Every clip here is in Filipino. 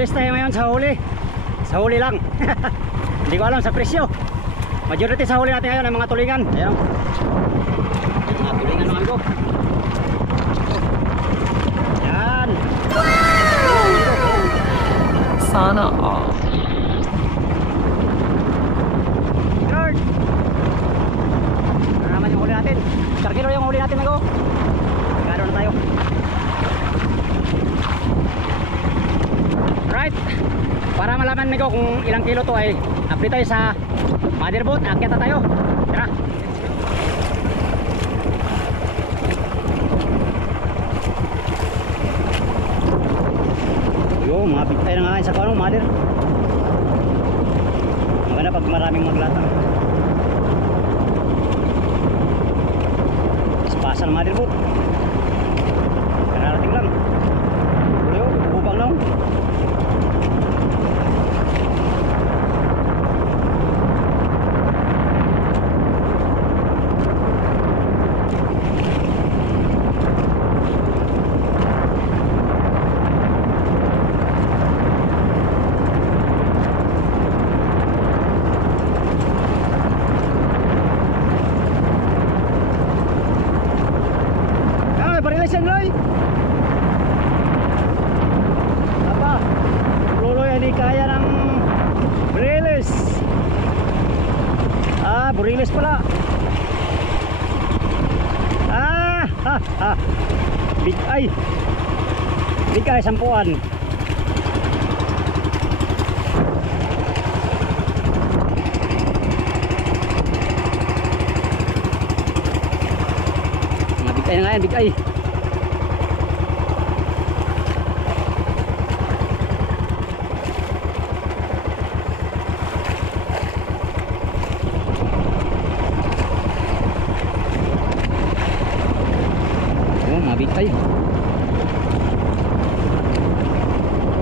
Tulis tayo ngayon sa huli. Sa huli lang. Hindi ko alam sa presyo. Majority sa huli natin ngayon ay mga tulingan. Ayan. Mga tulingan naman ko. Yan. Sana all. Lord. Ano naman yung huli natin? Karkilo yung huli natin ako. Magkano na tayo? Right. Para malaman nyo kung ilang kilo to ay update tayo sa motherboard. Akyat na tayo. Tara. Yo, mga big tayo na nga sa kanong mother. Maganda pag maraming maglata. Spasa ng motherboard. Kararating lang. Yo, bubang lang. Barilasan Loy. Apa? Loloy hindi kaya ng Barilis. Ah, Barilis pala. Ah, ha, ha. Big ay. Big ay sampuan. Mga big ay na nga yan, big ay. Mabitay.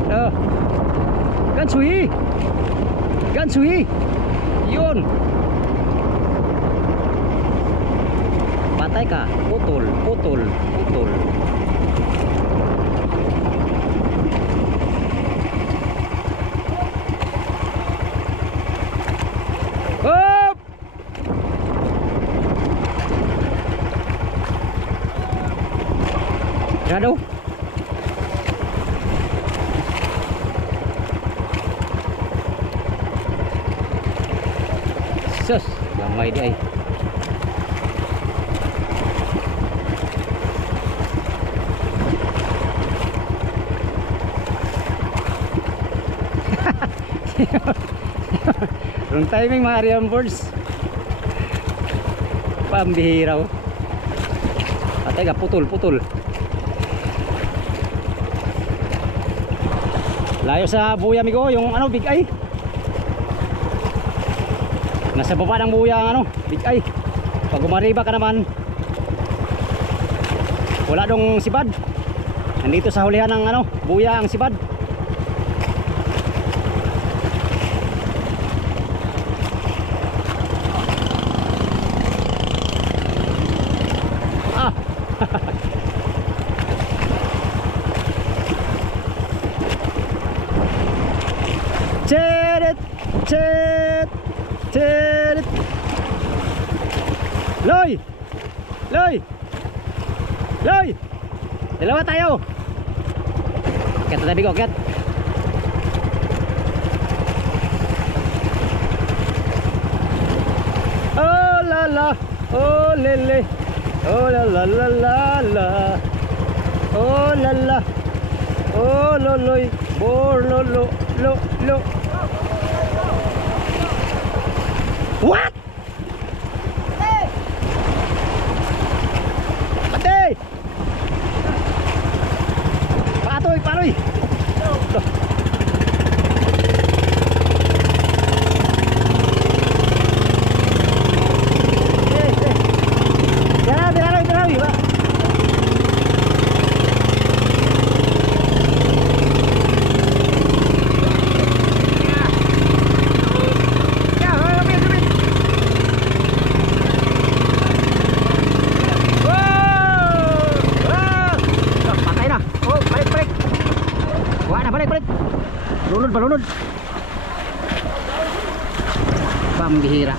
Oh. Gansui. Gansui. Yun. Patay ka. Putol, putol, putol. Hop! Shadow. Sus, gamay di ay. Wrong timing mga Ariam birds. Pambihira. Patay ka, putol, putol. Layo sa buya amigo, yung ano big eye. Nasa baba ng buya ang ano, big eye. Pag umariba ka naman, wala dong sibad. Nandito sa hulihan ng ano, buya ang sibad. Ah. Teret, teret, teret. Loy! Loy! Loy! Dalawa tayo. Ket tabi ko, ket. Oh la la, oh lele. Oh la la la la la. Oh la la. Oh loloy, bor lolo, lo lo. What? Patay! Patoy, patoy! palunod. Pambihira.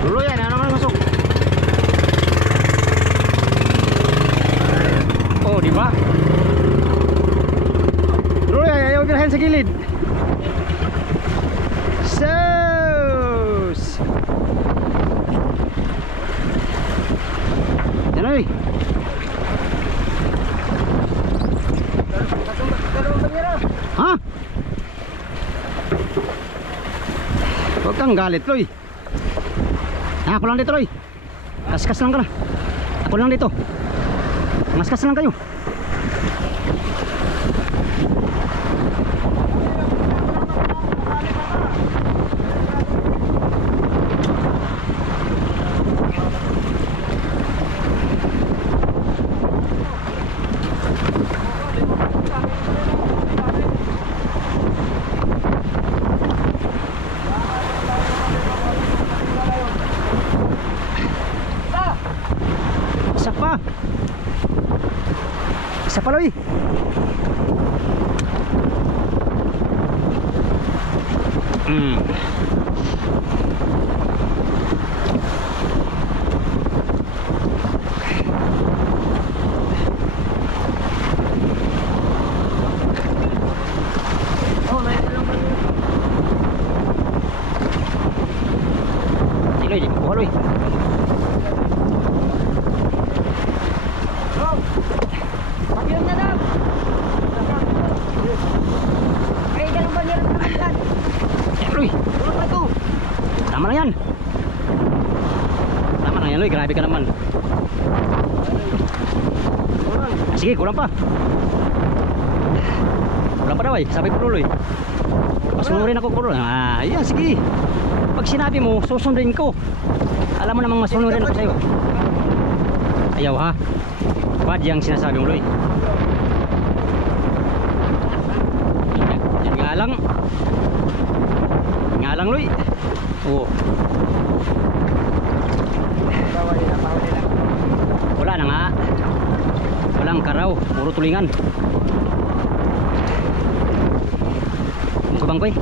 Dulu ya, ano naman masuk. Oh, di ba? Dulu ya, ayaw birahin sa gilid. Sus. Yan oy. Ha? Huwag kang galit, Loy. Ako lang dito, Loy. Kaskas lang ka na. Ako lang dito. Maskas lang kayo. Isa pa. Isa pa, Loy. Loy, di makuha, Loy. Loy, tama lang yan. Tama lang yan, Loy. Grabe ka naman. Sige, kulang pa. Kulang pa daw, sabi ko, Loy. Masunurin ako, Kulo. Ayan, sige. Pag sinabi mo, susundin ko. Alam mo namang masunurin ako sa'yo. Ayaw, ha? Bad yung sinasabi mo, Loy. Yan nga lang. Nga lang, Loy. Oo. Wala na nga. Walang karaw, puro tulingan. Kubang ko eh.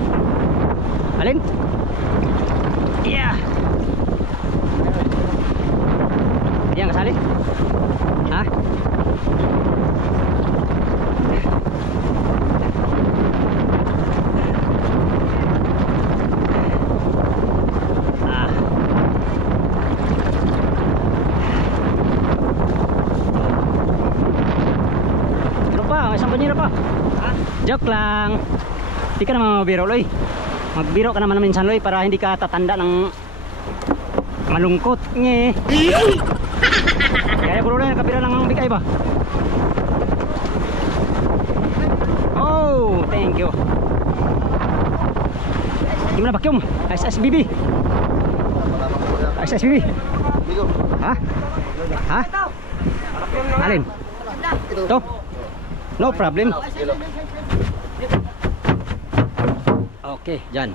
Alin? Yeah. Yan kasali? Ha? Isang banyera pa. Ha? Joke lang. Hindi ka naman mabiro, Loy. Magbiro ka naman minsan, Loy, para hindi ka tatanda ng malungkot. Nye. Kaya puro na kapira lang ang bigay ba? Oh, thank you. Gimana vacuum? SSBB. SSBB. Ha? Ha? Alin? Ito? No problem. Okay, dyan.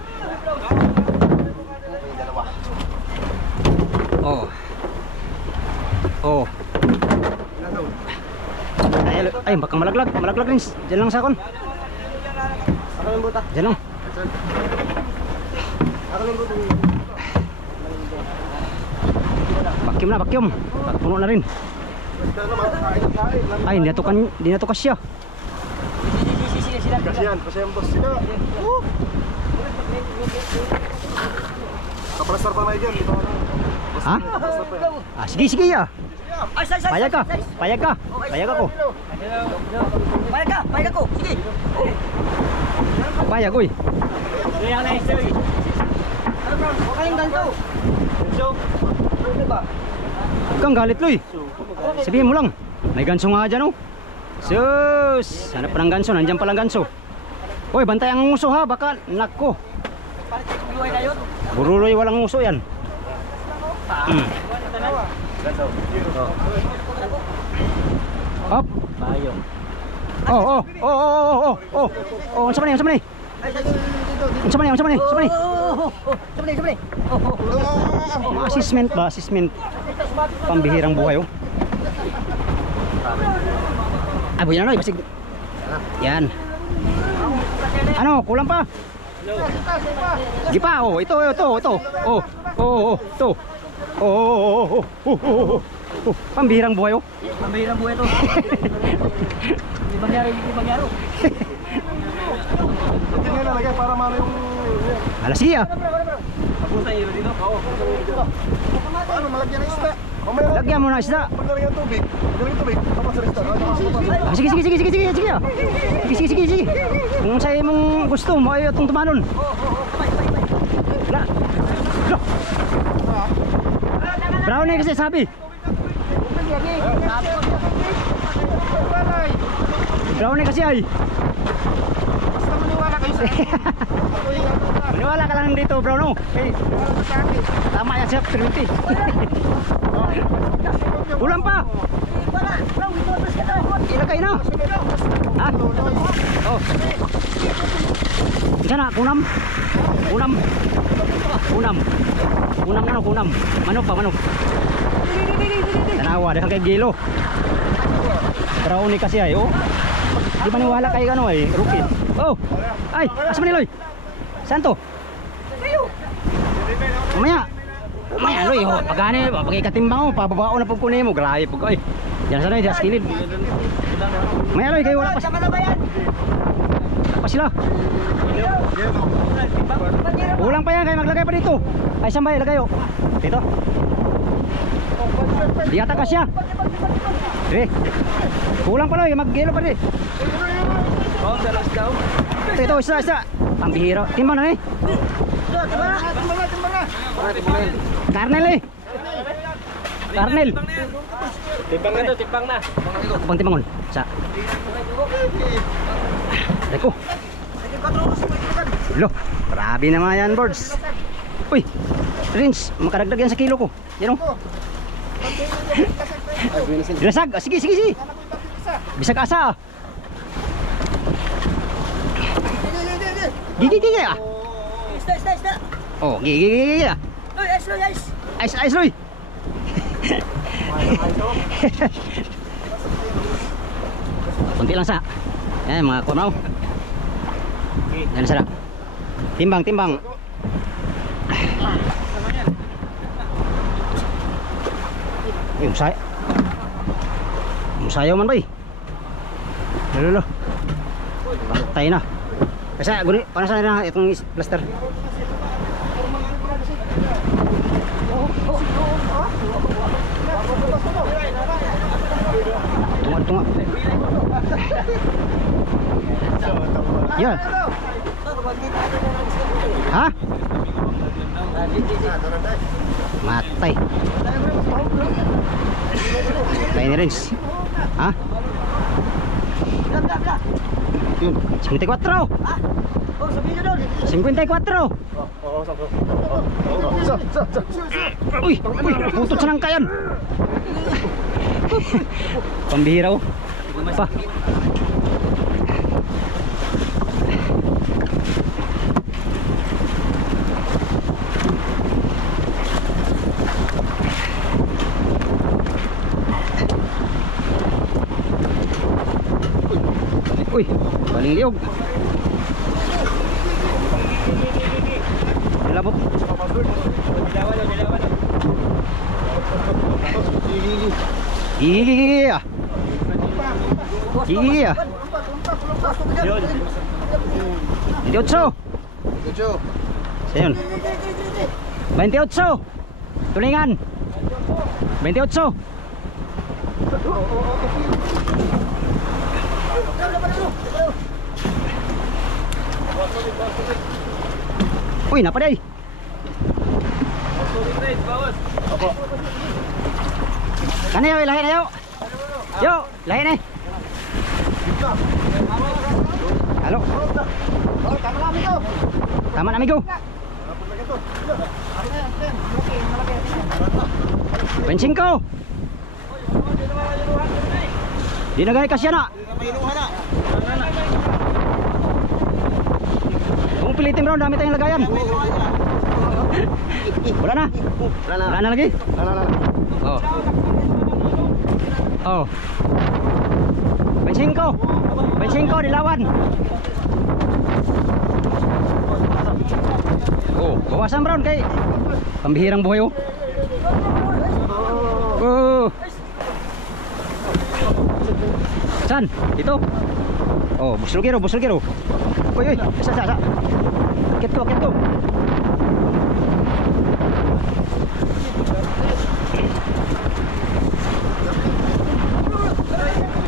Oh. Oh. Ay, baka malaglag. Malaglag rin. Dyan lang sa akon. Dyan lang. Vacuum na, vacuum. Puno na rin. Ay, hindi na to kasya. Kasihan bos sila. Kapalastar pa kayo dyan. Ha? Sige, sige ya. Payag ka. Payag ka. Payag ako. Payag ako. Sige. Payag, uy. Huwag kayong ganito. Huwag kang galit, Loy. Sabihin mo lang. May ganso nga dyan, oh. Sus! Hanap pa ng ganso. Nandyan palang ganso. Uy, bantay ang nguso, ha. Baka, nako. Buruloy, walang nguso yan. Hop. Oh, oh, oh, oh, oh, oh, oh. Oh, unsa man ni, unsa man ni? Unsa man ni, unsa man ni? Unsa man ni? Sabali. Assessment ba? Assessment. Pambihirang buhay oh. Ah, buyan na, basig. Yan. Ano, kulang pa? Di pa, oh, ito. Oh, oh, ito. Oh. Pambihirang buhay oh. Pambihirang buhay to. Hindi mangyari. Tingnan na lagay para mano yung... Alas sige ah. Papunta iyo dito. Oo. Paano malagyan ng isda? Mamaya Lagyan mo na isda. pag nalagyan ng tubig. Tapos sa isda. Ah, sige. Ah. Sige. Kung sa'yo mong gusto mo ay itong tumanon. La. Brown kasi sabi. Brown kasi ay. Basta maniwala kayo sa Maniwala ka lang dito, bro, no? Okay. Tama yan siya, 30. Ulang pa. Ilagay na. Ha? Oh. Isa na, kunam. Manok. Tanawa, dahil kay Gilo. Brown kasi ay, oh. Di maniwala kay ano ay, rookie. Oh. Ay, asa man ni Loy? Saan to? Mamaya Loy, oh, pagani, pagkatimbang mo, pababao na pag kunin mo, grabe pag ay. Diyan sana, diyan sa kilid. Mamaya Loy, kayo wala pa. Pa sila. Ulang pa yan, kayo maglagay pa dito. Ay, saan ba ilagay oh? Dito. Di ata kasya. Kulang pa Loy, mag-gelo pa rin. Ito, isa. Pambihira. Timbang na eh. Karnel. Timbang na. Timbangon. Sa. Deko. Lo, grabe naman yan, birds. Uy, Rins, makadagdag yan sa kilo ko. Yan o. Binasag. Sige. Bisag asa. Gigi ah. Isda. Oh, gigi ah. Ice Loy. Kunti lang sa. Yan mga kunaw. Yan sana. Timbang. Musayaw man ba eh. Lalo. Patay na. Kasi guni, panasan na itong plaster. Tunga. Yan. Ha? Matay. Matay ni Rins. Ha? Yun, 54. Oh, sabihin nyo doon. 54. Uy, putot sa nangkayan. Pambihira oh. Pa. Uy, baling liog. Dilabot. Gigi ah. Gigi ah. 28. Sayun. 28. Tulingan. 28. Uy, napaday. Kani yo, lahi na yo. Yo, lahi na. Halo. Tama na amigo. Bensin ko. Di na gani kasya na. Kung pilitin bro, dami tayong lagayan. Wala na? Wala na lagi? Oh. Oh. Bensin ko, dilawan. Oh, bawasan brown kay pambihirang buhay oh. Oh. Saan? Dito. Oh, buslugiro. Uy, sa. Akit ko.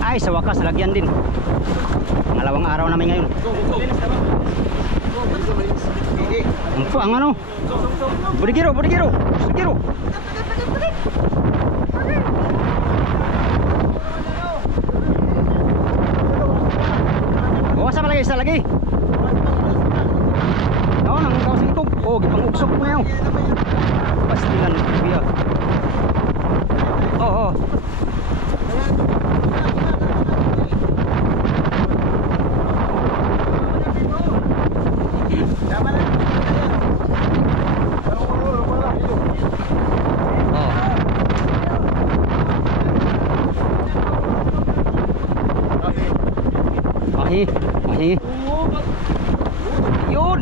Ay, sa wakas, lagyan din. Pangalawang araw namin ngayon. Ang ano? Budigiro. Bawasan malagi, isa lagi. Oo, nang kawasin ko. Oo, gipang-uksok mo na yun. Pastilan, biya. Oo. Mahi. Yun.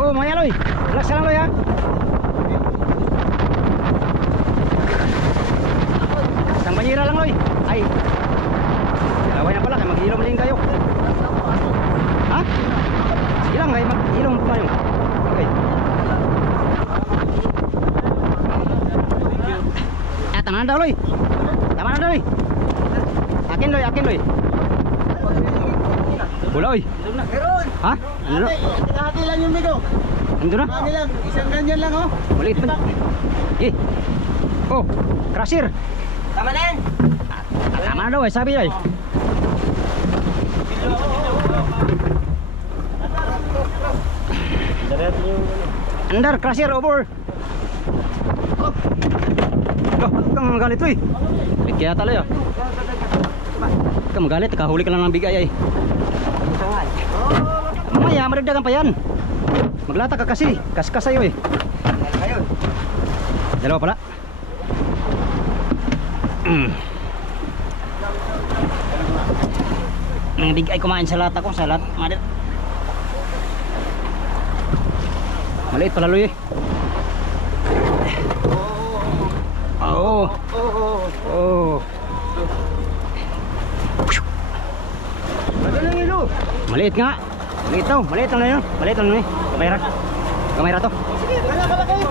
Oh, mga Loy. Relax ka lang, Loy, ha? Isang banyera lang, Loy. Ay. Laway na pala, kaya maghilom din kayo. Ha? Sige lang, kaya maghilom pa kayo. Okay. Tama na daw, Loy. Akin, Loy. Wala, Loy. Ha? Ano na? Hati lang yung bigo. Ando na? Hati lang, isang ganyan lang oh. Maliit pa. Oh, crusher. Tama na yan. Tama na daw eh, sabi ay. Under, crusher, over. Kang magalit to eh. Kaya talo ya. Kang magalit, kahuli ka lang ng bigay ay. Mamaya, maragdagan pa yan. Maglata ka kasi, kaskas sa'yo eh. Dalawa pala. Nang bigay kumain sa lata ko, salat. Maliit pala, Loy eh. Oh. Maliit nga. Maliit lang na yun. Kamera to. Sige, wala kayo.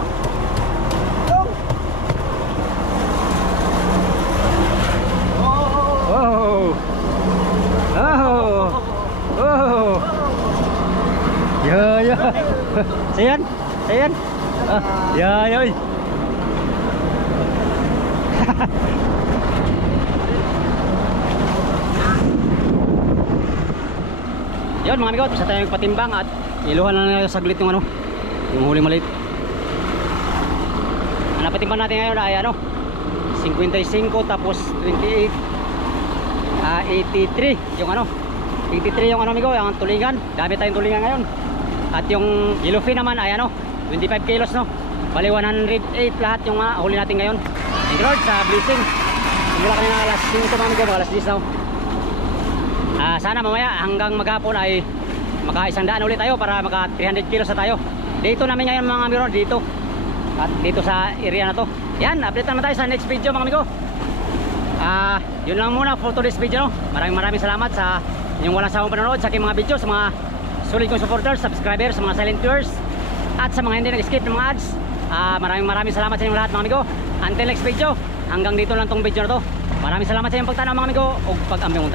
Ya. Sayan. Ya. Yun mga amigo, isa tayong patimbang at iluhan na natin saglit yung huli maliit. Ang napatimbang natin ngayon ay 55 tapos 28 83 yung 83 yung amigo, yung tulingan. Dami tayong tulingan ngayon. At yung yellowfin naman ay 25 kilos bali 108 lahat yung huli natin ngayon. Thank you Lord sa blessing. Simula kanina alas 5 mga amigo, alas 10 sana mamaya hanggang maghapon ay maka-100 ulit tayo para maka 300 kilos na tayo. Dito namin ngayon mga amigo, dito. At dito sa area na to. Yan, update naman tayo sa next video mga amigo. Yun lang muna for today's video. Maraming salamat sa inyong walang sawang panonood sa aking mga video, sa mga solid kong supporters, subscribers, sa mga silent viewers, at sa mga hindi nag-skip ng mga ads. Maraming salamat sa inyong lahat mga amigo. Until next video, hanggang dito lang tong video na to. Maraming salamat sa inyong pagtanaw mga amigo ug pag-ambyong